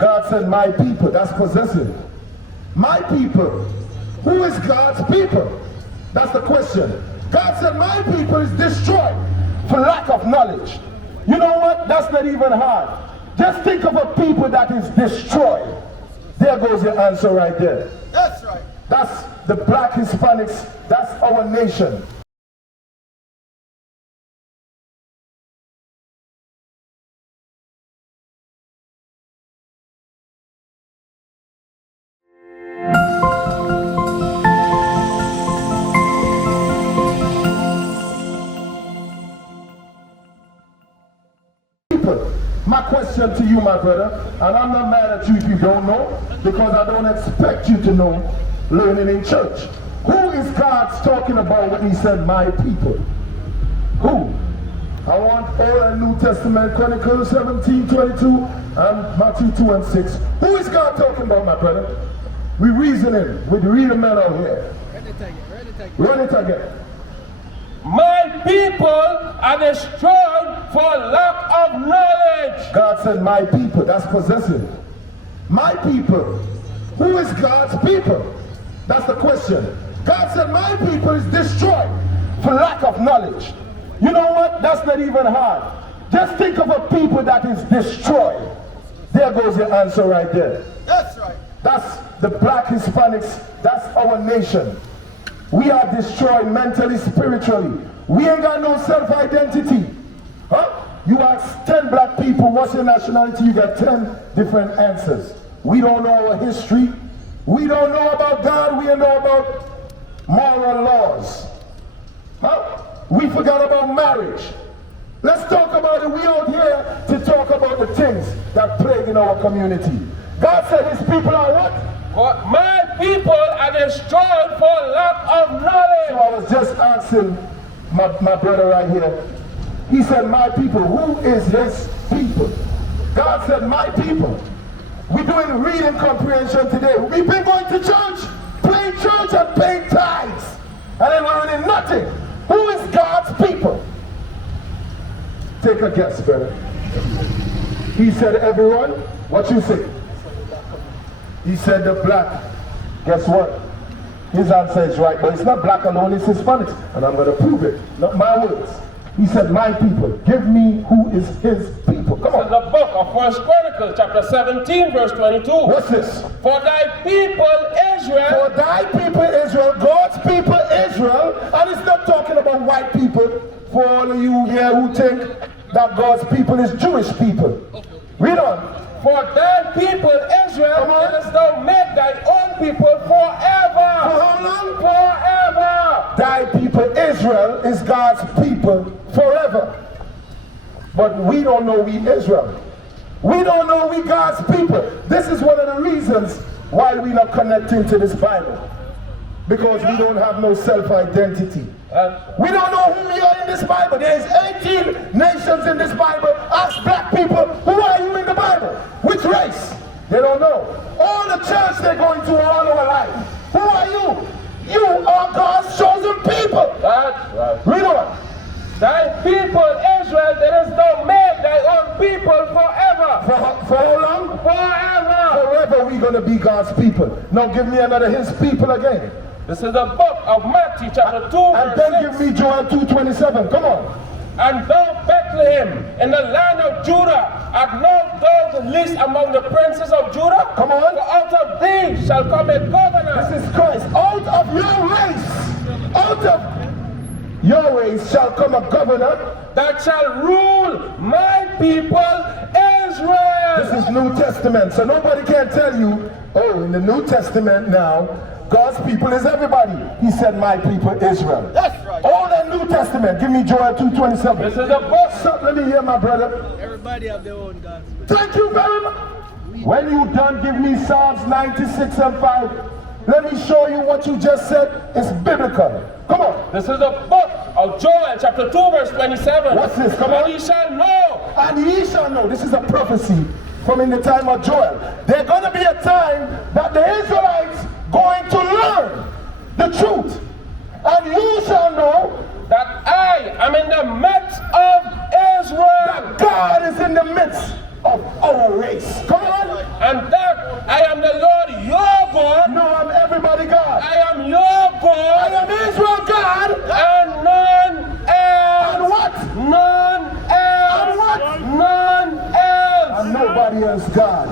God said, my people. That's possessive. My people. Who is God's people? That's the question. God said, my people is destroyed for lack of knowledge. You know what? That's not even hard. Just think of a people that is destroyed. There goes your answer right there. That's right. That's the black Hispanics. That's our nation. My question to you, my brother, and I'm not mad at you if you don't know, because I don't expect you to know learning in church. Who is God talking about when he said, my people? Who? I want Old and New Testament, Chronicles 17:22, and Matthew 2 and 6. Who is God talking about, my brother? We reasoning. We read a man out here. Run it again. My people are destroyed for lack of knowledge. God said, my people. That's possessive. My people. Who is God's people? That's the question. God said, my people is destroyed for lack of knowledge. You know what? That's not even hard. Just think of a people that is destroyed. There goes your answer right there. That's right. That's the black Hispanics. That's our nation. We are destroyed mentally, spiritually. We ain't got no self-identity. Huh? You ask 10 black people, what's your nationality? You got 10 different answers. We don't know our history. We don't know about God. We don't know about moral laws. Huh? We forgot about marriage. Let's talk about it. We out here to talk about the things that plague in our community. God said his people are what? But my people are destroyed for lack of knowledge. So I was just asking my brother right here. He said, my people. Who is his people? God said, my people. We're doing reading comprehension today. We've been going to church, playing church and paying tithes, and then learning nothing. Who is God's people? Take a guess, brother. He said, everyone. What you say? He said the black. Guess what? His answer is right, but it's not black alone, it's Hispanic. And I'm going to prove it. Not my words. He said, my people. Give me who is his people. Come on. This is the book of 1 Chronicles, chapter 17, verse 22. What's this? For thy people Israel. For thy people Israel, God's people Israel. And it's not talking about white people. For all of you here who think that God's people is Jewish people. Read on. For thy people Israel, it is thou make thy own people forever. For how long? Forever. Thy people Israel is God's people forever. But we don't know we Israel. We don't know we God's people. This is one of the reasons why we're not connecting to this Bible. Because we don't have no self-identity. We don't know who we are in this Bible. There's 18 nations in this Bible. Ask black people, who are you in the Bible? Which race? They don't know. All the church they're going to all our life. Who are you? You are God's chosen people. That's right. Read on. Thy people Israel, that is thou made thy own people forever. For how long? Forever. Forever we're going to be God's people. Now give me another his people again. This is the book of Matthew, chapter 2, And verse then 6. give me Joel 2:27. Come on. And thou Bethlehem, in the land of Judah, art not thou the least among the princes of Judah? Come on. For out of thee shall come a governor. This is Christ. Out of your race. Out of your race shall come a governor. That shall rule my people Israel. This is New Testament. So nobody can tell you, oh, in the New Testament now, God's people is everybody. He said, my people Israel. That's right. Old and New Testament. Give me Joel 2:27. This is the book. So, let me hear my brother. Everybody have their own God. Thank you very much. When you done, give me Psalms 96 and 5. Let me show you what you just said is biblical. Come on. This is the book of Joel, chapter 2, verse 27. What's this? Come on. And ye shall know. And ye shall know. This is a prophecy from in the time of Joel. There's going to be a time that the Israelites going to learn the truth. And you shall know That I am in the midst of Israel. that God is in the midst of our race. Come on. And that I am the Lord your God. No, I'm everybody God. I am your God. I am Israel God. And none else. And what? None else. And what? None else. And nobody else God.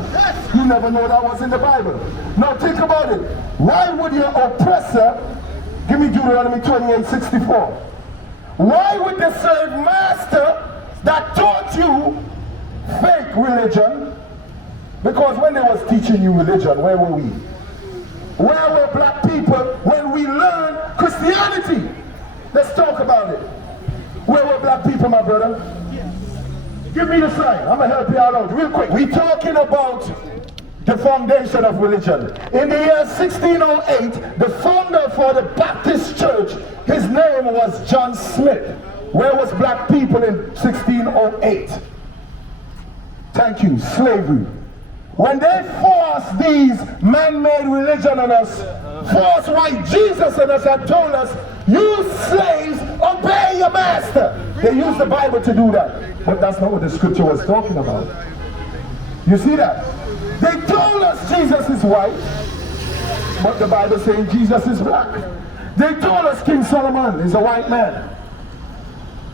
You never know that was in the Bible. Now think about it. Why would your oppressor, give me Deuteronomy 28:64. Why would the slave master that taught you fake religion? Because when they was teaching you religion, where were we? Where were black people when we learned Christianity? Let's talk about it. Where were black people, my brother? Give me the sign. I'm going to help you out real quick. We're talking about the foundation of religion. In the year 1608, the founder for the Baptist Church, his name was John Smith. Where was black people in 1608? Thank you, slavery. When they forced these man-made religion on us, forced white Jesus on us and told us, you slaves, obey your master. They used the Bible to do that. But that's not what the scripture was talking about. You see that? They told us Jesus is white, but the Bible saying Jesus is black. They told us King Solomon is a white man.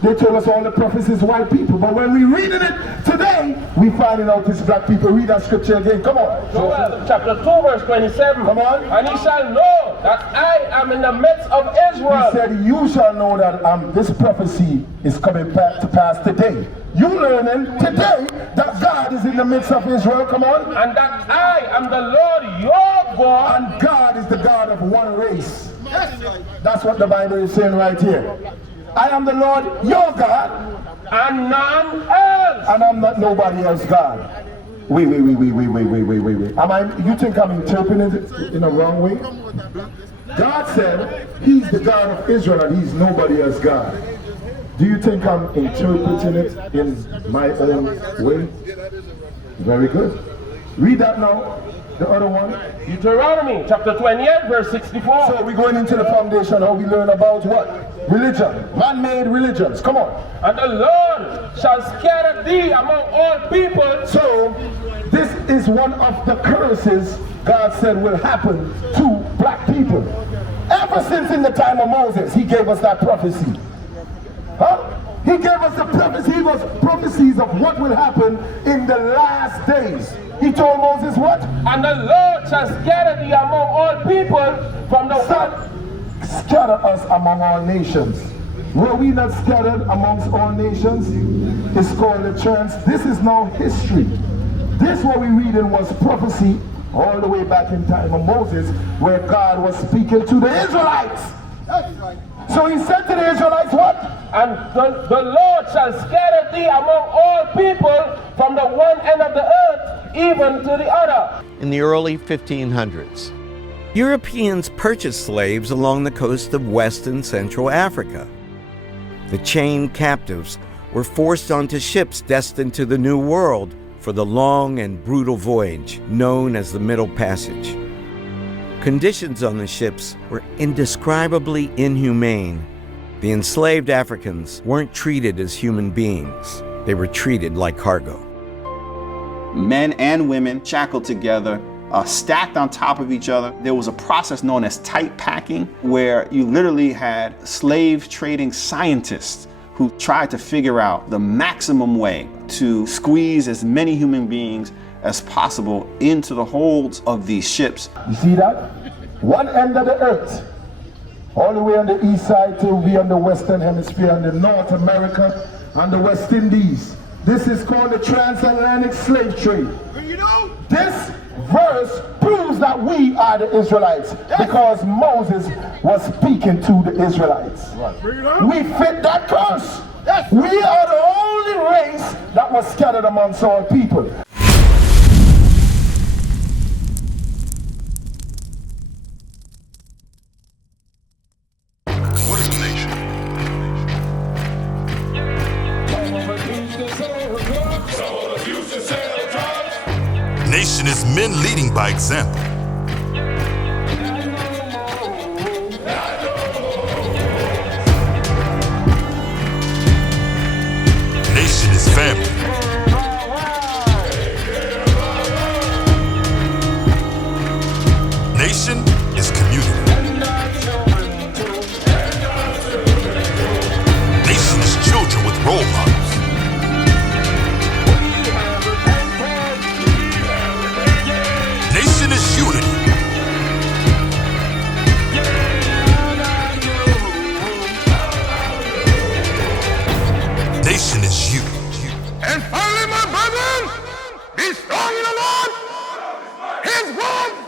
They told us all the prophets is white people. But when we reading it today, we finding out it's black people. Read that scripture again. Come on. Joel chapter 2 verse 27. Come on. And he shall know that I am in the midst of Israel. He said, you shall know that this prophecy is coming back to pass today. You learning today that God is in the midst of Israel. Come on. And that I am the Lord your God. And God is the God of one race. That's what the Bible is saying right here. I am the Lord your God. And none else. And I'm not nobody else God. Wait. You think I'm interpreting it in a wrong way? God said he's the God of Israel and he's nobody else God. Do you think I'm interpreting it in my own way? Very good. Read that now. The other one. Deuteronomy chapter 28 verse 64. So we're going into the foundation how we learn about what? Religion. Man-made religions. Come on. And the Lord shall scatter thee among all people. So this is one of the curses God said will happen to black people. Ever since in the time of Moses, he gave us that prophecy. Huh? He gave us the prophecy. He was prophecies of what will happen in the last days. He told Moses what? And the Lord shall scatter thee among all people from the one. Scatter us among all nations. Were we not scattered amongst all nations? It's called the church. This is now history. This what we read in was prophecy all the way back in time of Moses, where God was speaking to the Israelites. So he said to the Israelites what? And the Lord shall scatter thee among all people from the one end of the earth even to the other. In the early 1500s, Europeans purchased slaves along the coast of West and Central Africa. The chained captives were forced onto ships destined to the New World for the long and brutal voyage known as the Middle Passage. Conditions on the ships were indescribably inhumane. The enslaved Africans weren't treated as human beings. They were treated like cargo. Men and women shackled together, stacked on top of each other. There was a process known as tight packing, where you literally had slave trading scientists who tried to figure out the maximum way to squeeze as many human beings as possible into the holds of these ships. You see that? One end of the earth, all the way on the east side to be on the western hemisphere, and the North America and the West Indies. This is called the transatlantic slave trade. This verse proves that we are the Israelites, because Moses was speaking to the Israelites. We fit that curse. We are the only race that was scattered amongst all people. What is a nation? Nation is men leading by example. Nation is family. Nation is community. Nation is children with role models. Nation is unity. Nation is you. And finally, my brethren, be strong in the Lord. His word